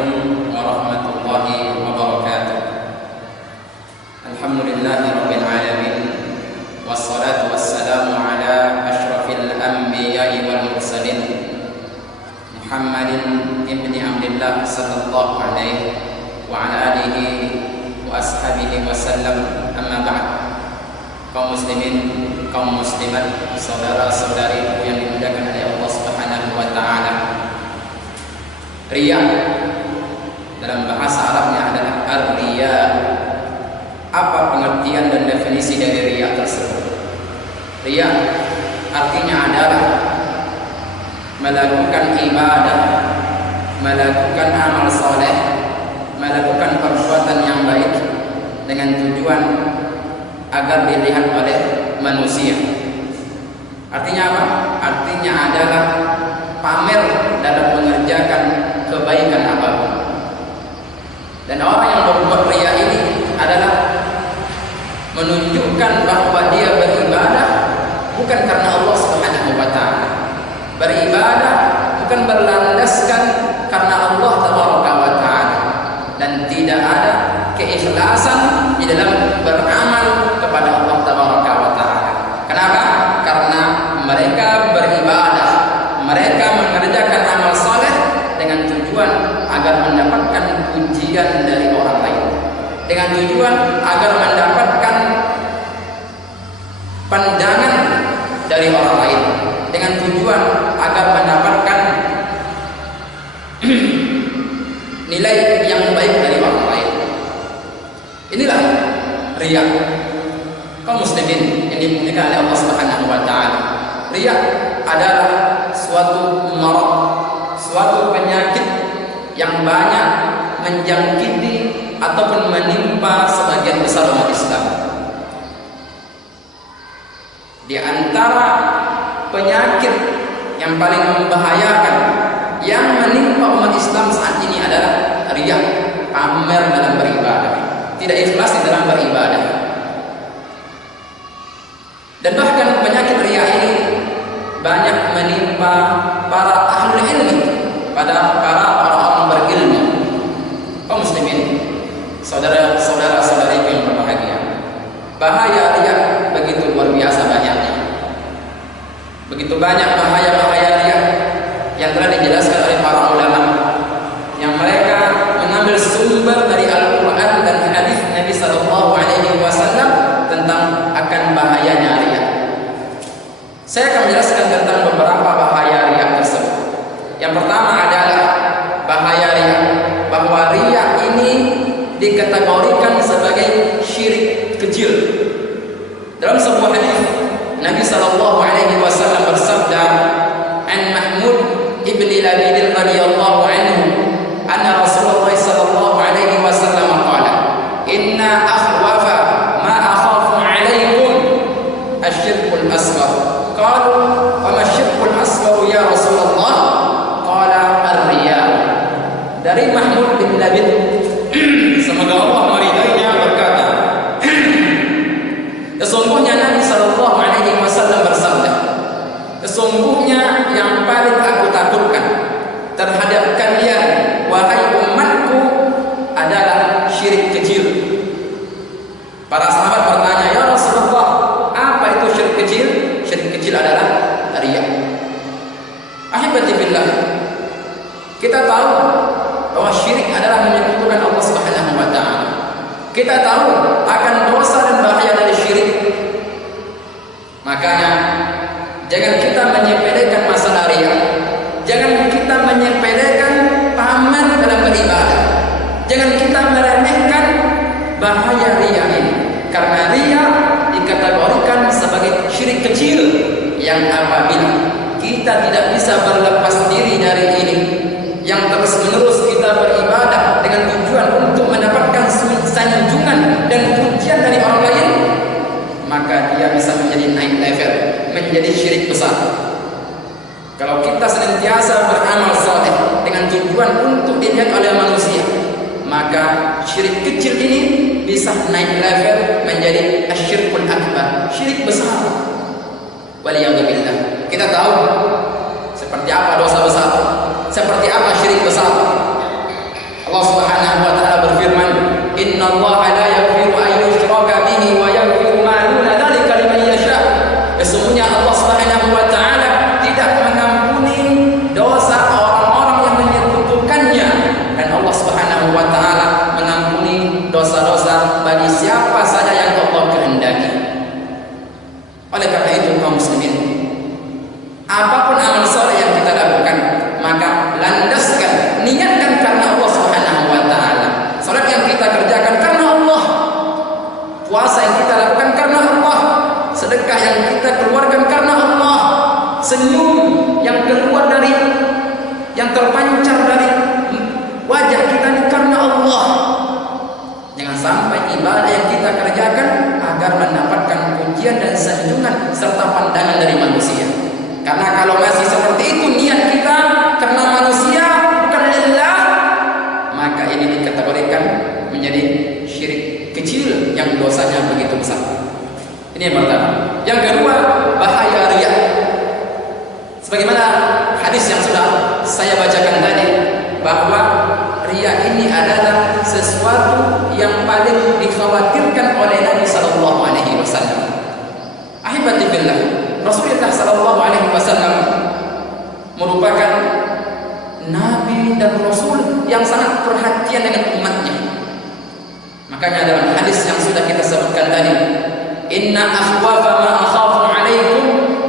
Assalamualaikum warahmatullahi wabarakatuh. Alhamdulillahirabbil alamin wassalatu wassalamu ala asyrafil anbiya'i wal mursalin Muhammadin ibni Abdillah sallallahu alaihi wa ala alihi wa ashabihi wasallam. Amma ba'd. Kaum muslimin, kaum muslimat, saudara-saudari yang dimuliakan oleh Allah Subhanahu wa taala. Riya dalam bahasa Arabnya adalah ar-riya. Apa pengertian dan definisi dari riya tersebut? Riya artinya adalah melakukan ibadah, melakukan amal soleh, melakukan perbuatan yang baik dengan tujuan agar dilihat oleh manusia. Artinya apa? Artinya adalah pamer dalam mengerjakan kebaikan apapun. Dan orang yang berbuat riya ini adalah menunjukkan bahwa dia beribadah bukan karena Allah Subhanahu wa taala. Beribadah bukan berlandaskan karena Allah Tabaraka wa taala, dan tidak ada keikhlasan di dalam beramal kepada Allah Tabaraka wa taala. Kenapa? Karena mereka beribadah, mereka mengerjakan amal saleh dengan tujuan agar mendapatkan pujian dari orang lain, dengan tujuan agar mendapatkan pandangan dari orang lain, dengan tujuan agar mendapatkan nilai yang baik dari orang lain. Inilah riya. Kaum muslimin yang dimuliakan oleh Allah Subhanahu wa taala. Riya adalah suatu marad, suatu penyakit yang banyak menjangkiti ataupun menimpa sebagian besar umat Islam. Di antara penyakit yang paling membahayakan yang menimpa umat Islam saat ini adalah riya, pamer dalam beribadah, tidak ikhlas di dalam beribadah. Dan bahkan penyakit riya ini banyak menimpa para ahli ilmi, pada para orang berilmu. Kaum muslimin, saudara-saudariku yang berbahagia, bahaya riya begitu luar biasa banyaknya. Begitu banyak bahaya-bahaya riya yang telah dijelaskan oleh para ulama, yang mereka mengambil sumber dari Al-Quran dan hadis Nabi Sallallahu Alaihi Wasallam tentang akan bahayanya riya. Saya akan menjelaskan tentang beberapa bahaya riya tersebut. Yang pertama adalah bahaya riya, bahwa riya ini dikategorikan sebagai syirik kecil. Dalam sebuah hadis Nabi Sallallahu Alaihi Wasallam bersabda, "An Mahmud ibni Labid radhiyallahu anhu, anna Rasulullah Sallallahu Alaihi Wasallam qala, inna akhwafa ma akhafu alaikum asyirkul asghar." Qalu, "Wa ma asyirkul asghar ya Rasulullah?" Qala, "ar-riya." Dari Mahmud bin Labid, semoga Allah meridainya, berkata, sesungguhnya Nabi Sallallahu Alaihi Wasallam bersabda, sesungguhnya yang paling aku takutkan terhadap kalian, wahai umatku, adalah syirik kecil. Para sahabat bertanya, ya Rasulullah, apa itu syirik kecil? Syirik kecil adalah riya. Ahibati billah, kita tahu bahwa syirik adalah menyekutukan Allah Subhanahu wa taala. Kita tahu akan dosa dan bahaya dari syirik. Makanya jangan kita menyepelekan masalah riya. Jangan kita menyepelekan pamer dalam beribadah. Jangan kita meremehkan bahaya riya ini, karena riya dikategorikan sebagai syirik kecil yang apabila kita tidak bisa berlepas diri dari ini, yang terus-menerus kita beribadah dengan tujuan untuk mendapatkan sanjungan dan pujian dari orang lain, maka dia bisa menjadi naik level, menjadi syirik besar. Kalau kita senantiasa beramal saleh dengan tujuan untuk dilihat oleh manusia, maka syirik kecil ini bisa naik level menjadi asyirkul akbar, syirik besar. Waliyadzubillah. Kita tahu seperti apa dosa besar, seperti apa syirik besar. Allah Subhanahu wa taala mengampuni dosa-dosa bagi siapa saja yang Allah kehendaki. Oleh karena itu kaum muslimin, apapun amal soleh yang kita lakukan, maka landaskan, niatkan karena Allah Subhanahu wa taala. Salat yang kita kerjakan karena Allah, puasa yang kita lakukan karena Allah, sedekah yang kita keluarkan karena Allah, senyum yang keluar dari, yang terpancar dari wajah kita ini karena Allah. Jangan sampai ibadah yang kita kerjakan agar mendapatkan pujian dan sanjungan serta pandangan dari manusia. Karena kalau masih seperti itu niat kita karena manusia bukan lillah, maka ini dikategorikan menjadi syirik kecil yang dosanya begitu besar. Ini yang pertama. Yang kedua, bahaya riya. Sebagaimana hadis yang sudah saya bacakan tadi, bahwa riya ini adalah sesuatu yang paling dikhawatirkan oleh Nabi sallallahu alaihi wasallam. Ahibati billah, Rasulullah sallallahu alaihi wasallam merupakan nabi dan rasul yang sangat perhatian dengan umatnya. Makanya dalam hadis yang sudah kita sebutkan tadi, inna akhwafa ma akhafu alaikum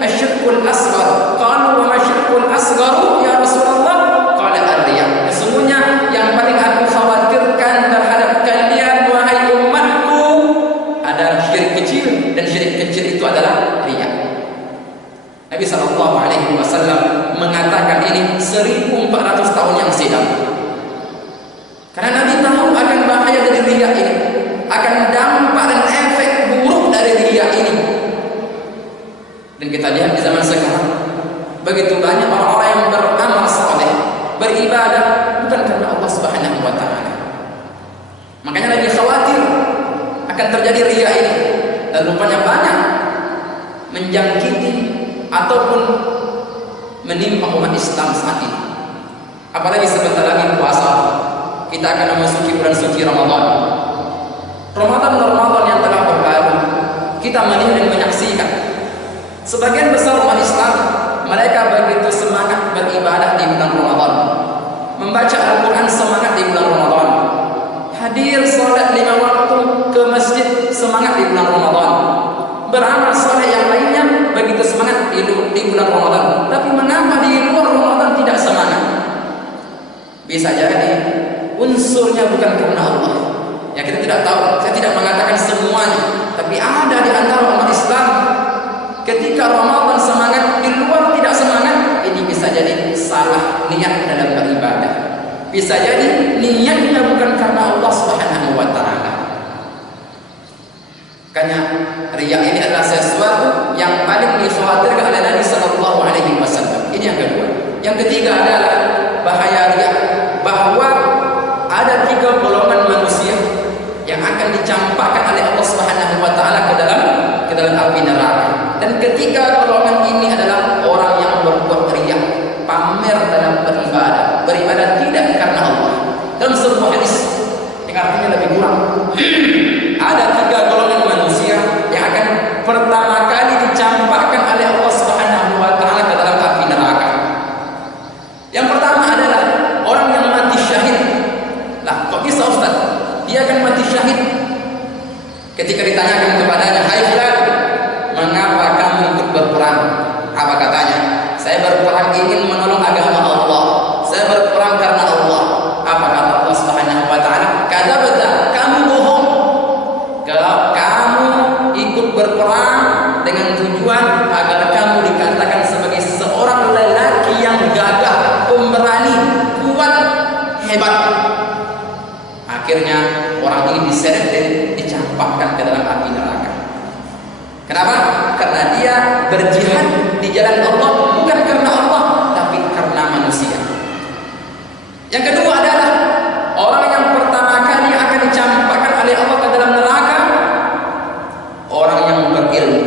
asyirkul asghar. Qalu wa ma syirkul asghar ya Rasulullah? Qala ar-riya. Sesungguhnya yang paling aku khawatirkan terhadap kalian wahai umatku adalah syirik kecil, dan syirik kecil itu adalah riya. Nabi sallallahu alaihi wasallam mengatakan ini 1400 tahun yang silam. Karena Nabi tahu akan bahaya dari riya ini, akan dampak dan efek buruk dari riya ini. Dan kita lihat di zaman sekarang, begitu banyak orang-orang yang beramal saleh, beribadah bukan karena Allah Subhanahu wa taala. Makanya Nabi khawatir akan terjadi riya ini, dan rupanya banyak menjangkiti ataupun menimpa umat Islam saat ini. Apalagi sebentar lagi puasa, kita akan memasuki bulan suci Ramadan. Ramadan yang telah berlalu, kita melihat dan menyaksikan sebagian besar umat Islam, mereka begitu semangat beribadah di bulan Ramadan, membaca Al-Quran semangat di bulan Ramadan, hadir salat 5 waktu ke masjid semangat di bulan Ramadan, beramal saleh yang lainnya begitu semangat di bulan Ramadan. Tapi mengapa di luar Ramadan tidak semangat? Bisa jadi unsurnya bukan karena Allah. Ya kita tidak tahu. Saya tidak mengatakan semuanya, tapi ada di antara umat Islam ketika Ramadan semangat, di luar tidak semangat. Ini bisa jadi salah niat dalam beribadah. Bisa jadi niatnya bukan karena Allah Subhanahu wa taala. Makanya riya ini adalah sesuatu yang paling dikhawatirkan oleh Nabi sallallahu alaihi wasallam. Ini yang kedua. Yang ketiga adalah bahaya riya, bahwa ada 3 golongan manusia yang akan dicampakkan oleh Allah Subhanahu wa taala ke dalam api neraka. Dan ketiga golongan ini adalah orang yang berbuat riya, pamer dalam beribadah tidak karena Allah. Dalam sebuah hadis yang artinya lebih kurang, ada 3 golongan manusia yang akan pertama kali dicampakkan oleh Allah Subhanahu wa taala ke dalam api neraka. Yang pertama adalah orang yang mati syahid. Lah, kok bisa Ustaz? Dia akan mati syahid. Ketika ditanyakan kepadanya, "Hai fulan, mengapa kamu ikut berperang?" Apa katanya? "Saya berperang ingin menolong agama Allah. Saya berperang karena Allah." Apa kata Allah Subhanahu wa taala? "Kadzabta, kamu bohong. Kamu ikut berperang dengan tujuan agar kamu dikatakan sebagai seorang lelaki yang gagah, pemberani, kuat, hebat." Akhirnya orang ini diseret dan dicampakkan ke dalam api neraka. Kenapa? Karena dia berjihad di jalan Allah bukan karena Allah, tapi karena manusia. Yang kedua adalah orang yang pertama kali akan dicampakkan oleh Allah ke dalam neraka, orang yang berilmu,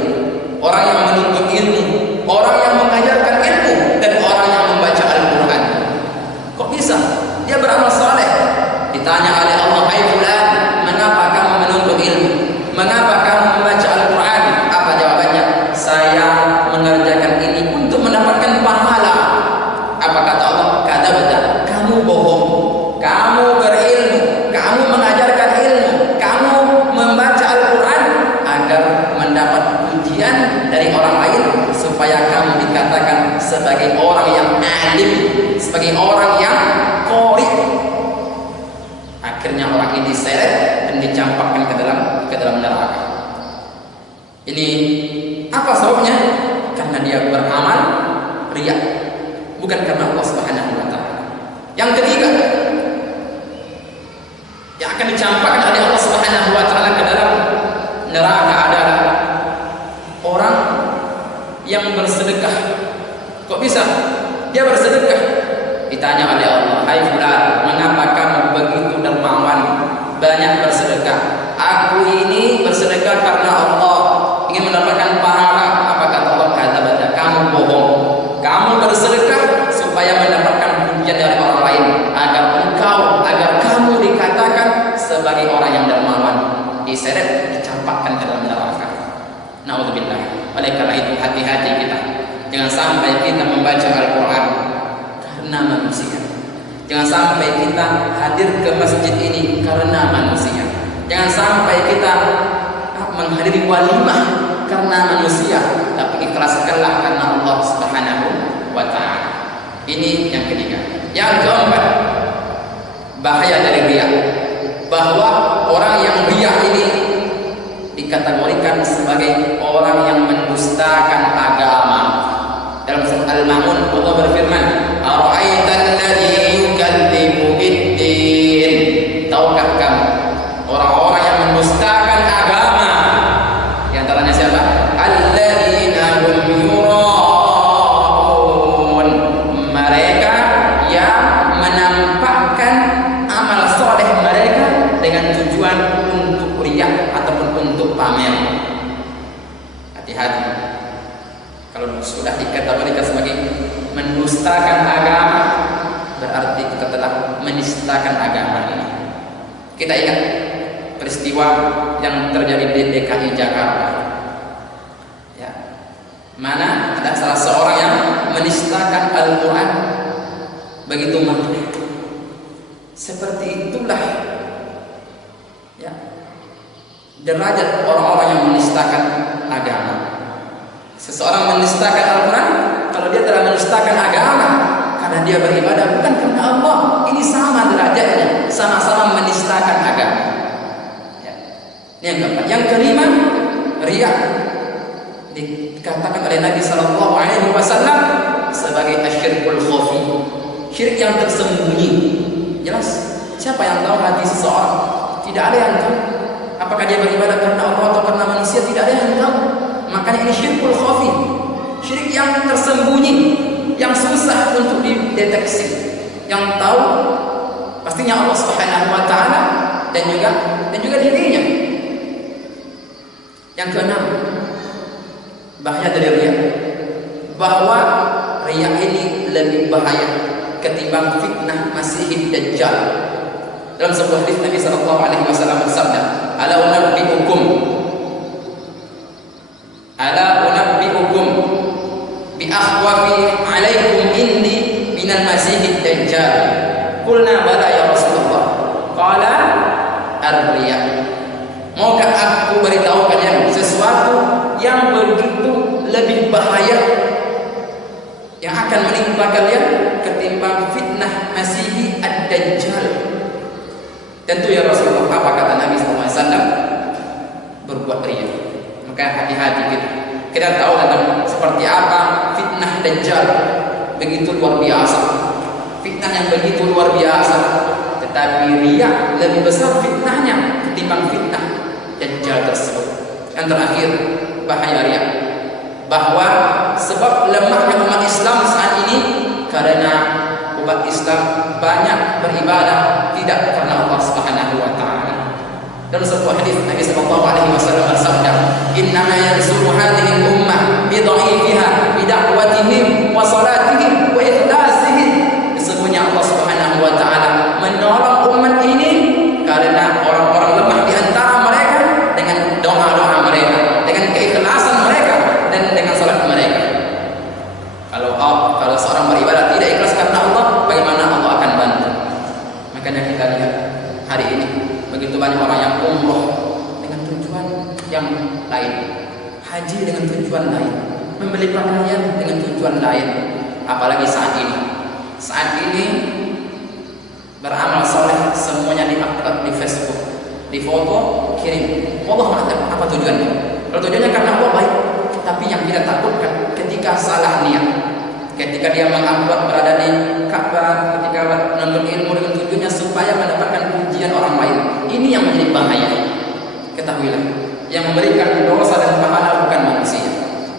orang yang menuntut ilmu, orang yang mengajarkan ilmu, dan orang yang membaca Al-Quran. Kok bisa? Dia beramal saleh. Ditanya oleh Allah, "Hai fulan, mengapa kamu menuntut ilmu? Mengapa kamu membaca Al-Quran?" Apa jawabannya? "Saya mengerjakan ini untuk mendapatkan pahala." Apa kata Allah? "Kadzabta, kamu bohong. Akhirnya orang ini diseret dan dicampakkan ke dalam neraka. Ini apa sebabnya? Karena dia beramal riya, bukan karena Allah Subhanahu wa taala. Yang ketiga, yang akan dicampakkan oleh Allah Subhanahu wa taala ke dalam neraka adalah orang yang bersedekah. Kok bisa? Dia bersedekah. Ditanya oleh Allah, "Hai fulan, mengapa kamu begitu dermawan, banyak bersedekah?" "Aku ini bersedekah karena Allah, ingin mendapatkan pahala." Apa kata Allah? "Kadzabta, kamu bohong. Kamu bersedekah supaya mendapatkan pujian dari orang lain, agar kamu dikatakan sebagai orang yang dermawan." Diseret, dicampakkan ke dalam neraka. Naudzubillah. Oleh karena itu hati-hati kita. Jangan sampai kita membaca Al-Quran karena manusia. Jangan sampai kita hadir ke masjid ini karena manusia. Jangan sampai kita menghadiri walimah karena manusia, tapi ikhlaskanlah karena Allah Subhanahu wa taala. Ini yang ketiga. Yang keempat, bahaya dari riya, bahwa orang yang riya ini dikategorikan sebagai orang yang mendustakan agama. Dalam surat Al-Ma'un Allah berfirman, "Ara'aital ladzi yukadzibu bid-din." Tahukah kamu orang-orang yang mendustakan agama? Di antaranya siapa? Alladzina hum yura'un. Mereka yang menampakkan amal soleh mereka dengan tujuan untuk riya ataupun untuk pamer. Hati-hati. Kalau sudah dikategorikan sebagai mendustakan agama, berarti kita telah menistakan agama ini. Kita ingat peristiwa yang terjadi di DKI Jakarta, ya, mana ada salah seorang yang menistakan Al-Quran begitu mahal. Seperti itulah, ya, derajat orang-orang yang menistakan agama. Seseorang menistakan Al-Quran kalau dia telah menistakan agama, karena dia beribadah bukan karena Allah. Ini sama derajatnya, sama-sama menistakan agama, ya. Ini yang keempat. Yang kelima, riya dikatakan oleh Nabi Sallallahu Alaihi Wasallam sebagai asyirkul khafi, syirik yang tersembunyi. Jelas, siapa yang tahu hati seseorang? Tidak ada yang tahu. Apakah dia beribadah karena Allah atau karena manusia? Tidak ada yang tahu. Makanya ini syirkul khafi, syirik yang tersembunyi, yang susah untuk dideteksi. Yang tahu pastinya Allah Subhanahu wa taala dan juga dirinya. Yang keenam, bahaya dari riya, bahwa riya ini lebih bahaya ketimbang fitnah Masihid Dajjal. Dalam sebuah hadis Nabi sallallahu alaihi wasallam bersabda, "Ala unabbi'ukum bi akhwafi 'alaikum indi minal Masihid Dajjal." Qulna bala ya Rasulullah. Qala ar-riya. Maukah aku beritahu kalian sesuatu yang begitu lebih bahaya yang akan menimpa kalian ketimbang fitnah Masih ad-Dajjal? Tentu ya Rasulullah. Apa kata Nabi SAW? Berbuat riya. Maka hati-hati kita. Kita tahu tentang seperti apa fitnah Dajjal, begitu luar biasa. Fitnah yang begitu luar biasa. Tetapi riya lebih besar fitnahnya ketimbang fitnah Dajjal tersebut. Yang terakhir, bahaya riya, bahwa sebab lemahnya umat Islam saat ini karena umat Islam banyak beribadah tidak karena Allah Subhanahu wa taala. Dalam sebuah hadis Nabi sallallahu alaihi wasallam bersabda, "Innama yansuru hadhihi ummah bi dha'ifiha bi da'watihim wa salatihim wa ikhlasihim." Sesungguhnya Allah Subhanahu wa taala menolong umat ini karena orang-orang lemah di antara mereka dengan doa-doa mereka, dengan keikhlasan mereka dan dengan salat mereka. Kalau seorang beribadah tidak ikhlas karena Allah, bagaimana Allah akan bantu? Makanya kita lihat hari ini begitu banyak orang yang umroh dengan tujuan yang lain, haji dengan tujuan lain, membeli pakaian dengan tujuan lain. Apalagi saat ini beramal soleh semuanya di-upload di Facebook, di foto, kirim. Allah apa tujuannya? Kalau tujuannya karena Allah baik, tapi yang kita takutkan ketika salah niat, ketika dia mengupload berada di Ka'bah, ketika menuntut ilmu dengan tujuannya supaya mendapatkan pujian orang lain, ini yang menjadi bahaya. Ketahuilah, yang memberikan dosa dan pahala bukan manusia,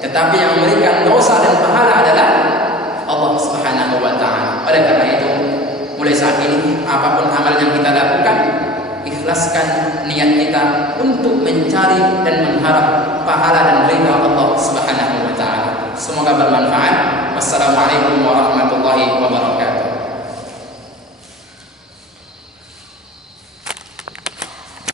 tetapi yang memberikan dosa dan pahala adalah Allah Subhanahu wa Ta'ala. Oleh karena itu, mulai saat ini apapun amal yang kita lakukan, ikhlaskan niat kita untuk mencari dan mengharap pahala dan ridha Allah Subhanahu wa Ta'ala. Semoga bermanfaat. Wassalamualaikum warahmatullahi wabarakatuh.